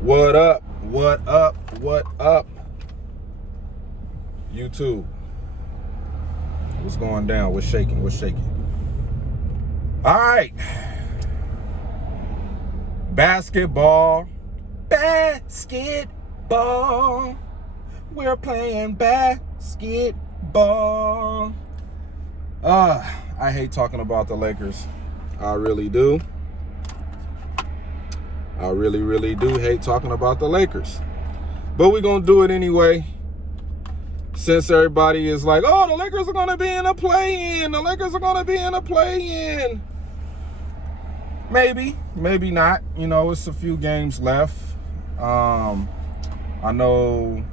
What up? What up? What up? YouTube. What's going down? What's shaking? What's shaking? All right. Basketball. Basketball. We're playing basketball. I hate talking about the Lakers. I really do. I really, really do hate talking about the Lakers. But we're going to do it anyway. Since everybody is like, oh, the Lakers are going to be in a play-in. The Lakers are going to be in a play-in. Maybe, maybe not. You know, it's a few games left. I know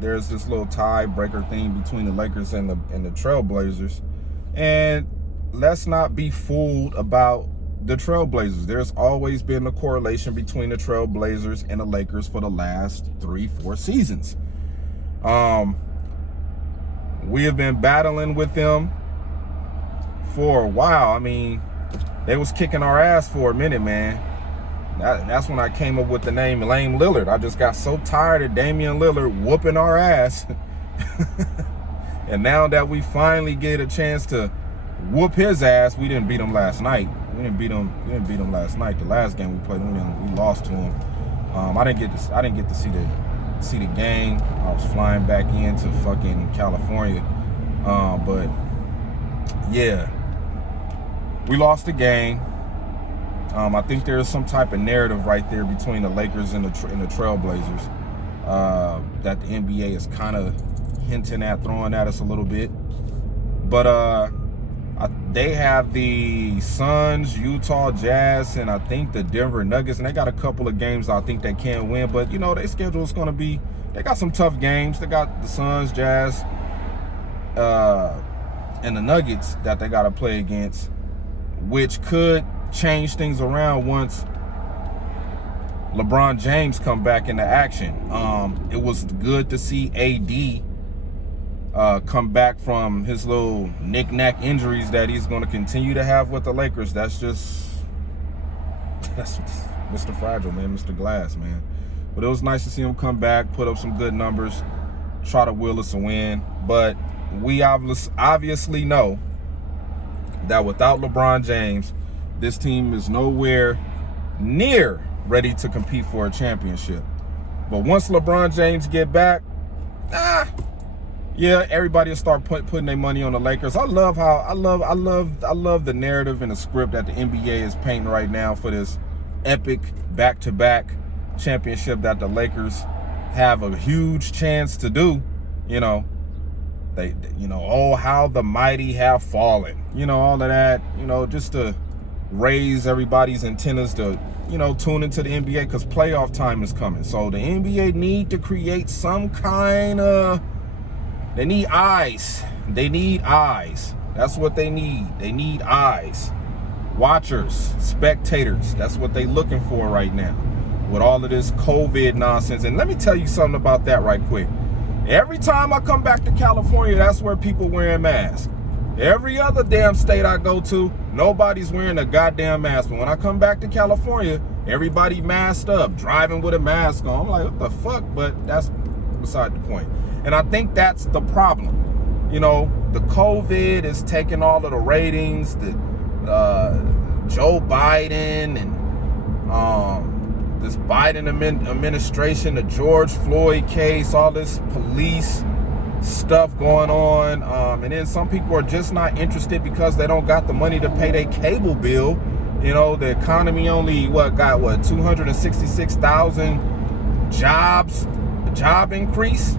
there's this little tiebreaker thing between the Lakers and the Trailblazers. And let's not be fooled about the Trailblazers. There's always been a correlation between the Trailblazers and the Lakers for the last 3-4 seasons. We have been battling with them for a while. I mean, they was kicking our ass for a minute, man. That's when I came up with the name Lame Lillard. I just got so tired of Damian Lillard whooping our ass. And now that we finally get a chance to whoop his ass, we didn't beat him last night. We didn't beat him last night. The last game we played, we lost to him. I didn't get to see the game. I was flying back into fucking California. But yeah, we lost the game. I think there's some type of narrative right there between the Lakers and the Trailblazers that the NBA is kind of hinting at, throwing at us a little bit. But they have the Suns, Utah Jazz, and I think the Denver Nuggets, and they got a couple of games I think they can win. But, you know, their schedule is going to be, they got some tough games. They got the Suns, Jazz, and the Nuggets that they got to play against, which could change things around once LeBron James come back into action. It was good to see AD come back from his little knick-knack injuries that he's going to continue to have with the Lakers. That's Mr. Fragile, man, Mr. Glass, man. But it was nice to see him come back, put up some good numbers, try to will us a win. But we obviously know that without LeBron James, this team is nowhere near ready to compete for a championship. But once LeBron James get back, yeah, everybody will start putting their money on the Lakers. I love the narrative and the script that the NBA is painting right now for this epic back-to-back championship that the Lakers have a huge chance to do. You know, oh, how the mighty have fallen. You know, all of that, you know, just to raise everybody's antennas to, you know, tune into the NBA because playoff time is coming. So the NBA need to create some kind of, they need eyes. They need eyes. That's what they need. They need eyes. Watchers, spectators. That's what they looking for right now with all of this COVID nonsense. And let me tell you something about that right quick. Every time I come back to California, that's where people wearing masks. Every other damn state I go to, nobody's wearing a goddamn mask. But when I come back to California, everybody masked up, driving with a mask on. I'm like, what the fuck? But that's beside the point. And I think that's the problem. You know, the COVID is taking all of the ratings, the Joe Biden and this Biden administration, the George Floyd case, all this police stuff going on. And then some people are just not interested because they don't got the money to pay their cable bill. You know, the economy only, got 266,000 jobs, job increase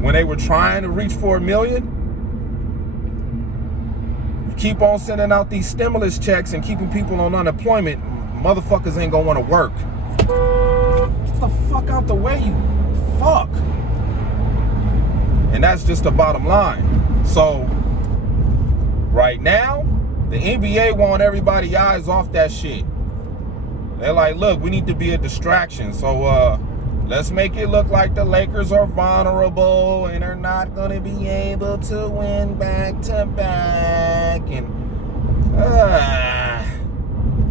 when they were trying to reach 4 million. You keep on sending out these stimulus checks and keeping people on unemployment, motherfuckers ain't gonna want to work. Get the fuck out the way, you fuck. And that's just the bottom line. So right now, the NBA want everybody's eyes off that shit. They're like, look, we need to be a distraction. So let's make it look like the Lakers are vulnerable and they're not going to be able to win back-to-back. And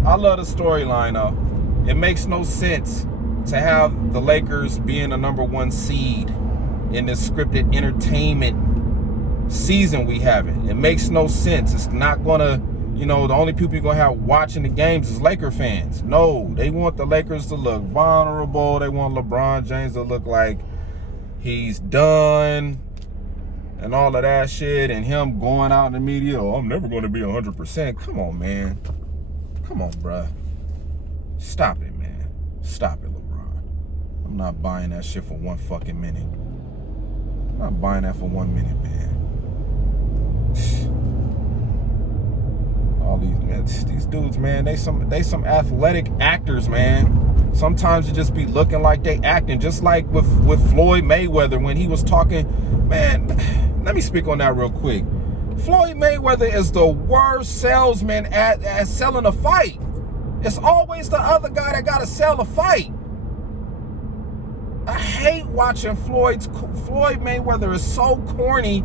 I love the storyline, though. It makes no sense. to have the Lakers being the #1 seed in this scripted entertainment season we having. It makes no sense. It's not gonna, you know, the only people you're gonna have watching the games is Laker fans. No, they want the Lakers to look vulnerable. They want LeBron James to look like he's done and all of that shit, and him going out in the media, oh, I'm never going to be 100%. Come on, man. Come on, bruh. Stop it, man. Stop it, LeBron. I'm not buying that shit for 1 fucking minute. I'm not buying that for 1 minute, man. All these dudes, man, they some athletic actors, man. Sometimes it just be looking like they acting, just like with Floyd Mayweather when he was talking. Man, let me speak on that real quick. Floyd Mayweather is the worst salesman at selling a fight. It's always the other guy that got to sell a fight. I hate watching Floyd Mayweather is so corny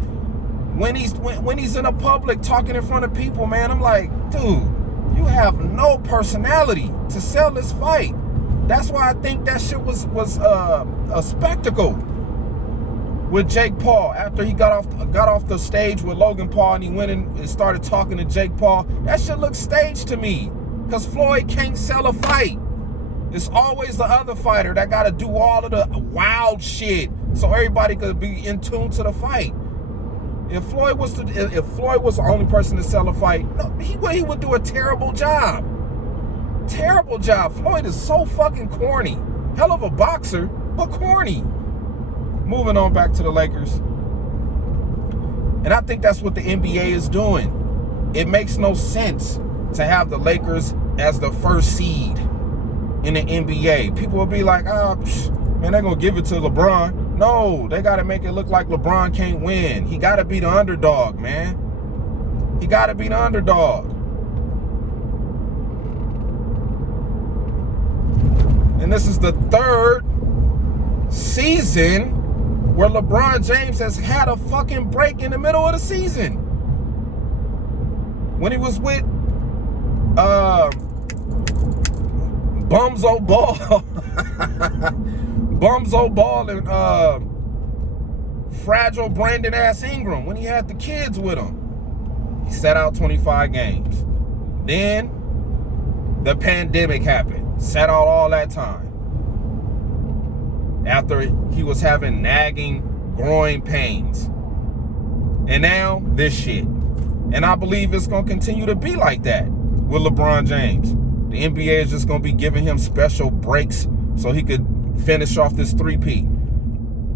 when he's in a public talking in front of people, man. I'm like, dude, you have no personality to sell this fight. That's why I think that shit was a spectacle with Jake Paul after he got off the stage with Logan Paul and he went in and started talking to Jake Paul. That shit looks staged to me because Floyd can't sell a fight. It's always the other fighter that got to do all of the wild shit so everybody could be in tune to the fight. If Floyd was the only person to sell a fight, no, he would do a terrible job. Terrible job. Floyd is so fucking corny. Hell of a boxer, but corny. Moving on back to the Lakers. And I think that's what the NBA is doing. It makes no sense to have the Lakers as the first seed in the NBA. People will be like, man, they're going to give it to LeBron. No, they got to make it look like LeBron can't win. He got to be the underdog, man. He got to be the underdog. And this is the 3rd season where LeBron James has had a fucking break in the middle of the season. When he was with Bumzo Ball. Bumzo Ball and fragile Brandon ass Ingram, when he had the kids with him. He sat out 25 games. Then the pandemic happened. Sat out all that time. After he was having nagging growing pains. And now this shit. And I believe it's going to continue to be like that with LeBron James. The NBA is just going to be giving him special breaks so he could finish off this 3-peat.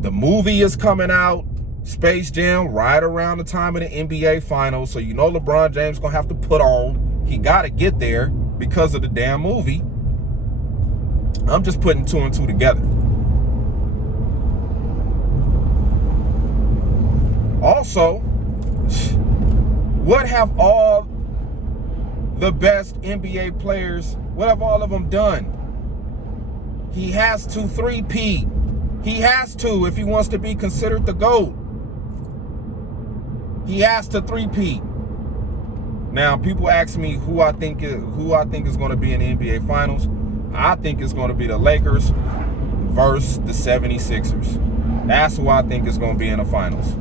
The movie is coming out, Space Jam, right around the time of the NBA Finals. So you know LeBron James going to have to put on. He got to get there because of the damn movie. I'm just putting 2 and 2 together. Also, what have all the best NBA players, what have all of them done? He has to 3-peat. He has to if he wants to be considered the GOAT. He has to 3-peat. Now, people ask me who I think is going to be in the NBA Finals. I think it's going to be the Lakers versus the 76ers. That's who I think is going to be in the finals.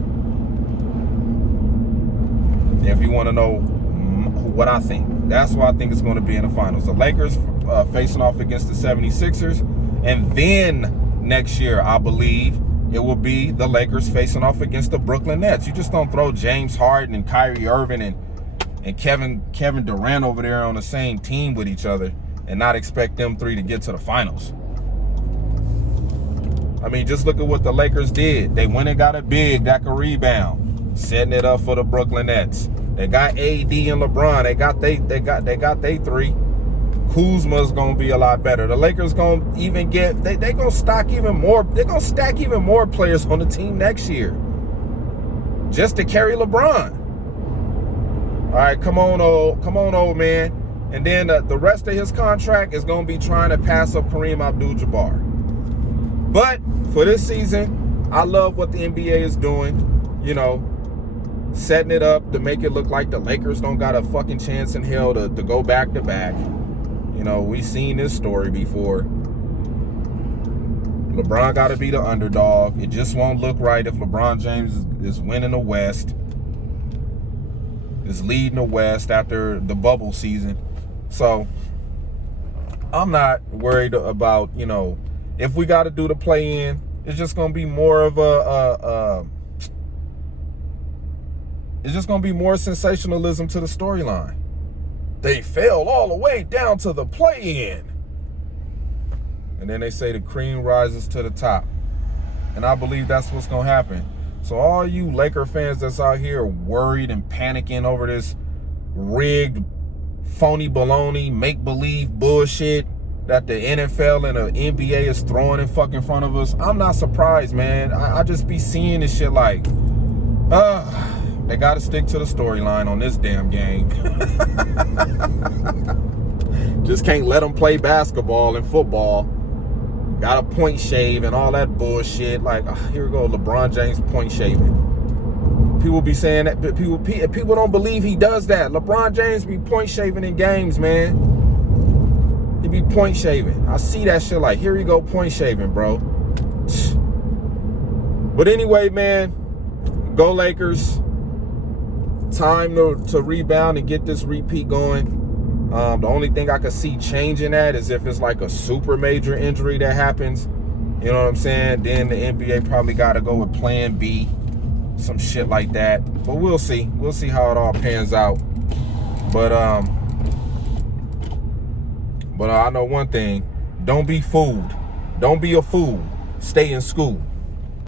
If you want to know what I think, that's who I think is going to be in the finals. The Lakers facing off against the 76ers. And then next year, I believe, it will be the Lakers facing off against the Brooklyn Nets. You just don't throw James Harden and Kyrie Irving and Kevin Durant over there on the same team with each other and not expect them 3 to get to the finals. I mean, just look at what the Lakers did. They went and got a big that could rebound, setting it up for the Brooklyn Nets. They got AD and LeBron. They got they 3. Kuzma's gonna be a lot better. The Lakers gonna even get they gonna stock even more. They're gonna stack even more players on the team next year, just to carry LeBron. All right, come on, old man. And then the rest of his contract is going to be trying to pass up Kareem Abdul-Jabbar. But for this season, I love what the NBA is doing. You know, setting it up to make it look like the Lakers don't got a fucking chance in hell to go back to back. You know, we've seen this story before. LeBron got to be the underdog. It just won't look right if LeBron James is winning the West, is leading the West after the bubble season. So I'm not worried about, you know, if we got to do the play-in, it's just going to be more of it's just going to be more sensationalism to the storyline. They fell all the way down to the play-in. And then they say the cream rises to the top. And I believe that's what's going to happen. So all you Laker fans that's out here worried and panicking over this rigged, phony baloney, make-believe bullshit that the NFL and the NBA is throwing in fucking front of us, I'm not surprised, man. I just be seeing this shit like, they got to stick to the storyline on this damn game. Just can't let them play basketball and football. Got a point shave and all that bullshit. Like, here we go, LeBron James point shaving. People be saying that, but people don't believe he does that. LeBron James be point shaving in games, man. He be point shaving. I see that shit like, here you go, point shaving, bro. But anyway, man, go Lakers. Time to rebound and get this repeat going. The only thing I could see changing that is if it's like a super major injury that happens. You know what I'm saying? Then the NBA probably got to go with plan B. Some shit like that. But we'll see. We'll see how it all pans out. But I know one thing. Don't be fooled. Don't be a fool. Stay in school.